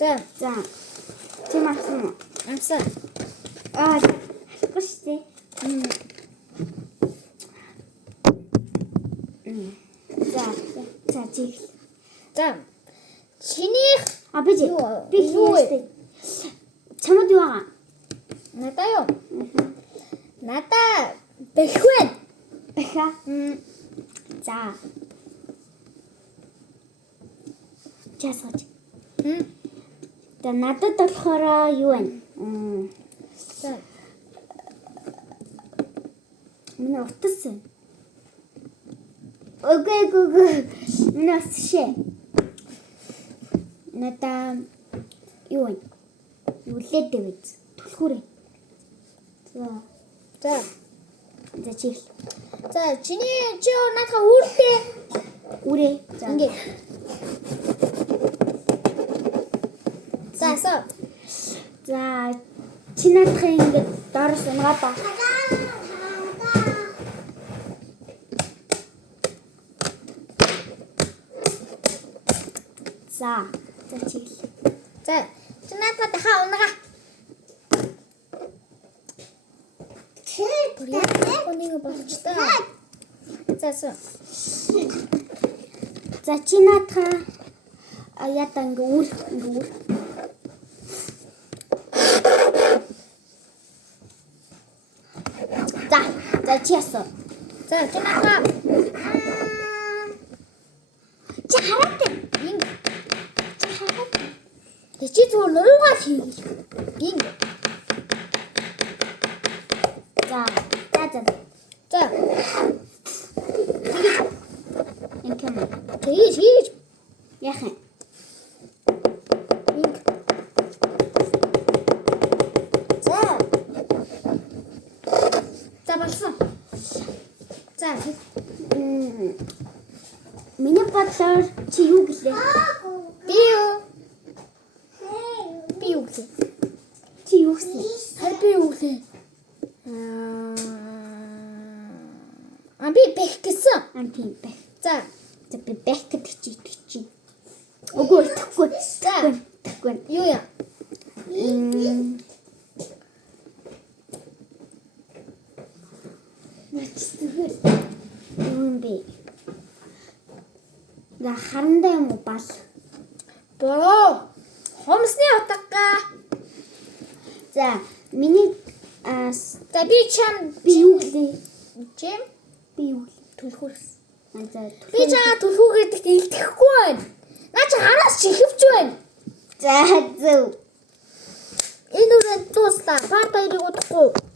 За. Чи марсан уу? Амсан. Алахгүй шүү дээ. За чи. За. Чинийх Би юу вэ? Чамд юу байгаа? Надаа юу? Надаа бэхвэн. Бэха. За. Часгаж. За надад болохоор юу вэ? За. Миний утас. Окей. Миний утас шээ. Надаа юу вэ? Үлээд дэвэж. Түлхүүрээ. За чи. За чиний чи надаа үүртэй. Үрээ. За. Ингээд. За. За чи надах ингээд доороос унгаа ба. За чи. За чи надад дахиад унгаа. Нэг болж та. За чи надах ята ингээ үр. За чи яасан. За чи надад Чи хараад. чи зүгээр нуруугаа хийж. За. Хийж. Яхан. За болсон. За Миний бодлоор чи юу гэлээ? би юу гэлээ? Чи юу гэсэн? Харин би юу гэлээ? Би бэх гэсэн. Тийм бэх. За Би бэх гэдэг чи. Үгүй итгэхгүй. Итгэхгүй. юу яа? Юм бэ? Я харандаа юм уу бал? Боо. Хомсны утга. За миний За би чам би юу гэлээ? Жим Би юу гэлээ? түлхүүрс. За Би чамаа түлхүү гэдэгт илтгэхгүй байна. Наа чи хараас чихвч байна. За зөв. Энэ үрэн тууслаа. Бат хоёрыг удахгүй.